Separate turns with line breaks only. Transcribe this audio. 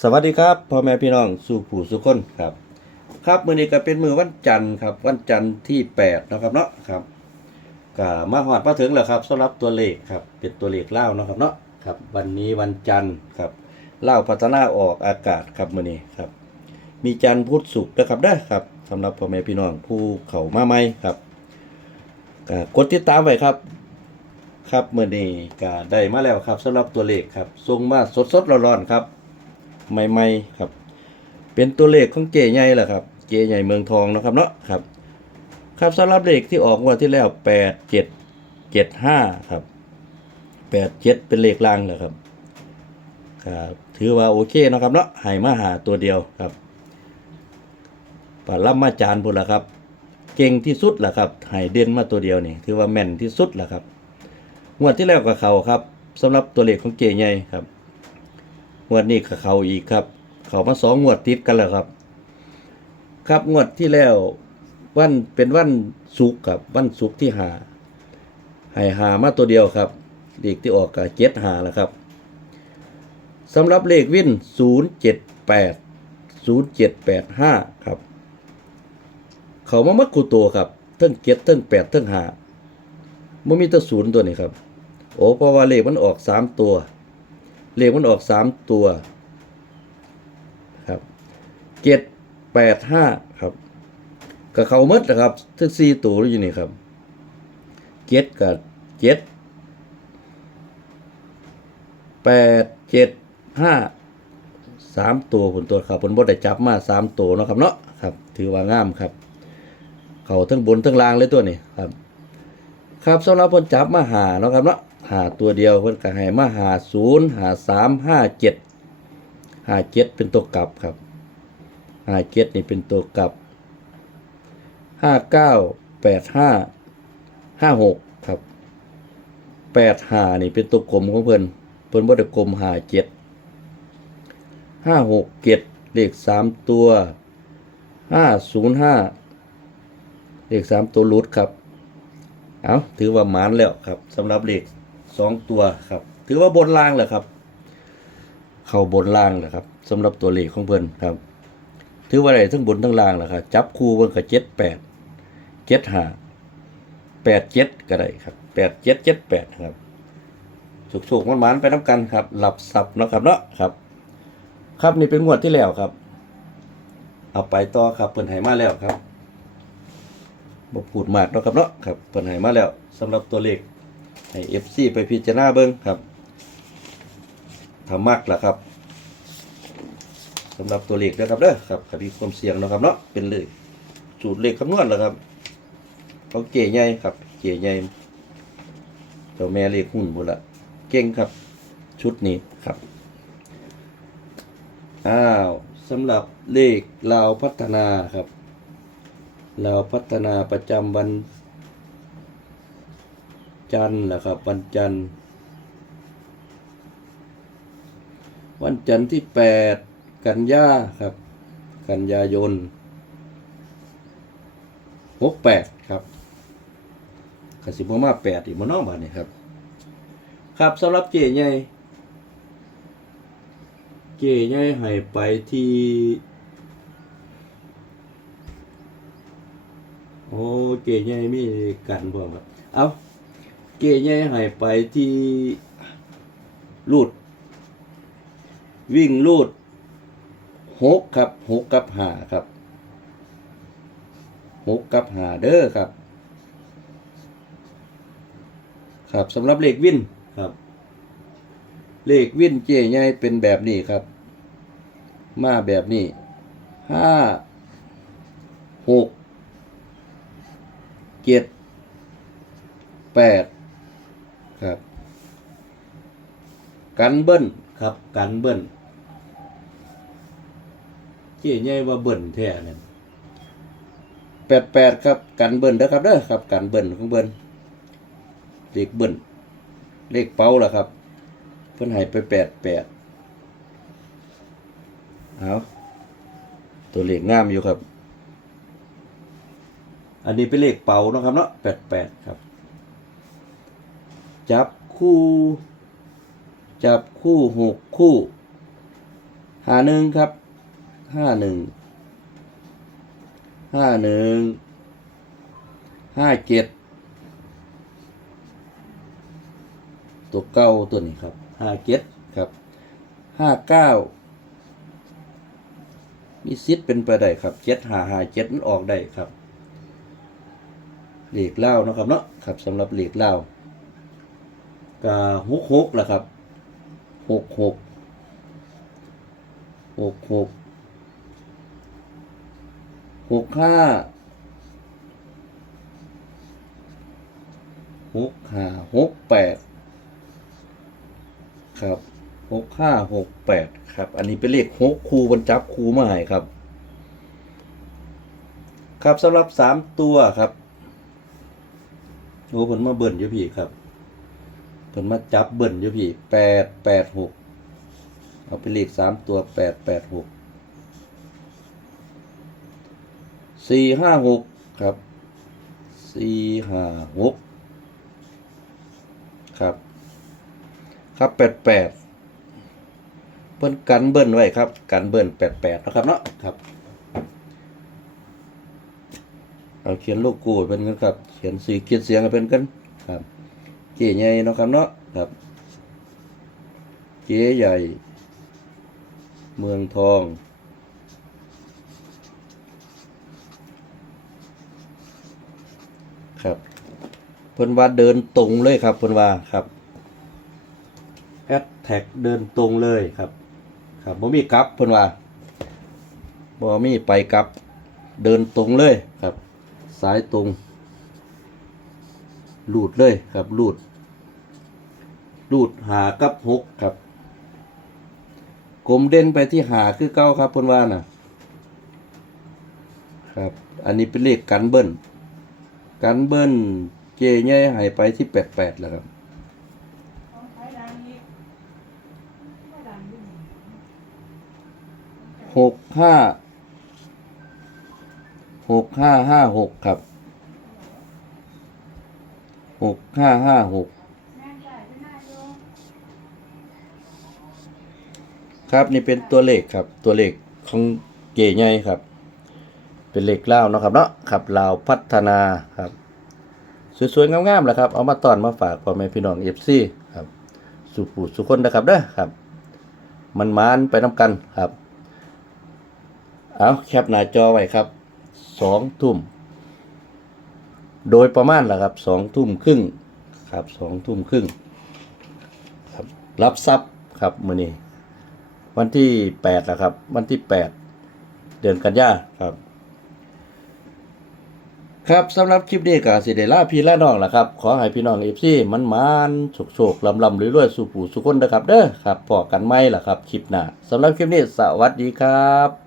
สวัสดีครับพ่อแม่พี่น้องสู่ผู้สุคนครับ ครับมือนี้ก็เป็นมือวันจันทร์ครับ วันจันทร์ที่8นะครับเนาะครับก็มาฮอดมาถึงแล้วครับสำหรับตัวเลขครับเป็นตัวเลขเล่าเนาะครับเนาะครับวันนี้วันจันทร์ครับเล่าพัฒนาออกอากาศครับมือนี้ครับ มีจันทร์พุธศุกร์นะครับได้ครับสำหรับพ่อแม่พี่น้องผู้เข้ามาใหม่ครับก็กดติดตามไว้ครับครับมื้อนี้ก็ได้มาแล้วครับสำหรับตัวเลขครับส่งมาสดๆร้อนๆครับ ใหม่ๆครับ เป็นตัวเลขของเจใหญ่แหละครับ เจใหญ่เมืองทองนะครับเนาะครับ ครับสำหรับเลขที่ออกวันที่แล้วแปดเจ็ดเจ็ดห้าครับแปดเจ็ดเป็นเลขล่างแหละครับครับถือว่าโอเคนะครับเนาะให้มาหาตัวเดียวครับปาล่ำมาจานพุ่นละครับ เก่งที่สุดแหละครับให้เด่นมาตัวเดียวนี่ถือว่าแม่นที่สุดแหละครับงวดที่แล้วกับเขาครับสำหรับตัวเลขของเจใหญ่ครับ งวดนี้ก็เขาอีกครับ เขามาสองงวดติดกันแล้วครับ ครับงวดที่แล้ววันเป็นวันศุกร์ครับวันศุกร์ที่หาให้หามาตัวเดียวครับเลขที่ออกก็เจ็ดหาแล้วครับสำหรับเลขวินศูนย์เจ็ดแปดศูนย์เจ็ดแปดห้าครับ เขามามัดกูตัวครับเทั้งเจ็ดเทั้งแปดเทั้งหาไม่มีแตัวศูนย์ตัวนี้ครับ โอ้เพราะว่าเลขมันออกสามตัว เลขมันออกสามตัวครับเจ็ดแปดห้าครับกับเขาหมดนะครับทั้งสี่ตัวอยู่นี่ครับเจ็ดกับเจ็ดแปดเจ็ดห้าสามตัวผลตัวครับผลบดได้จับมาสามตัวเนาะครับเนาะครับ ถือว่างามครับ เขาทั้งบนทั้งล่างเลยตัวนี้ครับ ครับสำหรับเพิ่นจับมาหาเนาะครับเนาะ หาตัวเดียวเพิ่นก็ให้มาหาศูนย์หาสามห้าเจ็ดหาเจ็ดเป็นตัวกลับครับหาเจ็ดนี่เป็นตัวกลับห้าเก้าแปดห้าห้าหกครับแปดหานี่เป็นตัวกลมของเพิ่นเพิ่นบ่ได้กลมหาเจ็ดห้าหกเจ็ดเลขสามตัวห้าศูนย์ห้าเลขสามตัวรุดครับ เอาถือว่าหมานแล้วครับสำหรับเลข สองตัวครับ ถือว่าบนล่างแหละครับ เข้าบนล่างแหละครับสำหรับตัวเลขของเพิ่นครับ ถือว่าอะได้ทั้งบนทั้งล่างแหละครับ จับคู่เพิ่นกับเจ็ดแปดเจ็ดห้าแปดเจ็ดก็ได้ครับแปดเจ็ดเจ็ดแปดครับสุกๆมันหมานๆไปน้ำกันครับ หลับสับนะครับเนาะครับ ครับนี่เป็นงวดที่แล้วครับ เอาไปต่อครับเพิ่นให้มาแล้วครับบ่พูดมากเนาะครับเนาะครับเปิดให้มาแล้วสำหรับตัวเลข ให้ FC ไปพิจารณาเบิ่งครับถ้ามักล่ะครับสำหรับตัวเลขนะครับเด้อครับคดีความเสี่ยงนะครับเนาะเป็นเลยสูตรเลขคำนวณล่ะครับเขาเก๋ใหญ่ครับ เก๋ใหญ่เจ้าแม่เลขหุ้นพุ่นละเก่งครับ ชุดนี้ครับอ้าวสำหรับเลขลาวพัฒนาครับเราพัฒนาประจำวัน จันทร์นะครับ วันจันทร์ วันจันทร์ที่แปดกันยาครับ กันยายนหกแปดครับกสิบมาแปดอีกมานอกบาทนี่ครับ ครับสำหรับเจใหญ่เจใหญ่ให้ไปที่ โอ้เก๋ใหญ่มีกันพวกครับ เอา เก๋ใหญ่ให้ไปที่ลูด วิ่งลูดหกครับหกกับหาครับหกกับหาเด้อครับ ครับสำหรับเลขวินครับ เลขวินเก๋ใหญ่เป็นแบบนี้ครับ มาแบบนี้ห้าหกเจ็ดแปด ครับ กันเบิ้ลครับ กันเบิ้ลเจ๊ใหญ่ว่าเบิ้ลแท้นั่นแปดแปดครับกันเบิ้ลเด้อครับเด้อครับกันเบิ้ลของเบิ้ลเลขเบิ้ลเลขเป้าล่ะครับ เพิ่นให้ไปแปดแปดเอาตัวเลขงามอยู่ครับ อันนี้เป็นเลขเป่าเนาะครับเนาะแปดแปดครับ จับคู่ จับคู่หกคู่ หาหนึ่งครับห้าหนึ่งห้าหนึ่งห้าเจ็ดตัวเก้าตัวนี้ครับห้าเจ็ดครับห้าเก้ามีซิดเป็นไปได้ครับเจ็ดหาหาเจ็ดมันออกได้ครับเหล็กเล่านะครับเนาะครับสำหรับเหล็กเล่า กาหกหกแหละครับหกหกหกหกหกห้าหกห้าหกแปดครับหกห้าหกแปดครับ อันนี้เป็นเลขหกคูบรรจับคูมาให้ครับ ครับสำหรับสามตัวครับโอ้ผลมาเบิ่นอยู่พี่ครับ ผลมาจับเบิ่นอยู่พี่แปดแปดหกเอาเป็นเลขสามตัวแปดแปดหกสี่ห้าหกครับสี่ห้าหกครับ ครับแปดแปดเพิ่นกันเบิ้ลไว้ครับ กันเบิ้ลแปดแปดนะครับเนาะครับเอาเขียนโลโก้เป็นกันครับ เขียนสีเขียนเสียงให้เป็นกันครับ เก๋ใหญ่เนาะครับเนาะครับ เก๋ใหญ่ เมืองทอง ครับเพิ่นว่าเดินตรงเลยครับเพิ่นว่าครับแอดแท็กเดินตรงเลยครับ ครับบ่มีกลับเพิ่นว่าบ่มีไปกลับ เดินตรงเลยครับ สายตรง ลูดเลยครับลูดลูดหากับหกครับกลมเด่นไปที่หาคือเก้าครับเพิ่นว่าน่ะ ครับ อันนี้เป็นเลขกันเบิ้ลกันเบิ้ลเจใหญ่หายไปที่แปดแปดแล้วครับหกห้าหกห้าห้าหกครับ หกห้าห้าหกครับนี่เป็นตัวเลขครับตัวเลขของเก๋ใหญ่ครับ เป็นเลขลาวเนาะครับเนาะครับลาวพัฒนาครับ สวยๆงามๆแหละครับ เอามาตอนมาฝากพ่อแม่พี่น้องเอฟซีครับสุขสุขคนนะครับเด้อครับ มันมานไปน้ำกันครับ เอาแคปหน้าจอไว้ครับสองทุ่ม โดยประมาณแหละครับสองทุ่มครึ่งครับสองทุ่มครึ่งครับรับทรัพย์ครับมื้อนี้วันที่แปดนะครับ วันที่แปดเดือนกันยาครับ ครับสำหรับคลิปนี้ก็สิได้ลาพี่และน้องล่ะครับ ขอให้พี่น้องเอฟซีมันมันๆโชคๆลำลำรวยๆสู่ผู้สุคนนะครับเด้อครับพอกันไหมล่ะครับ คลิปหน้าสำหรับคลิปนี้สวัสดีครับ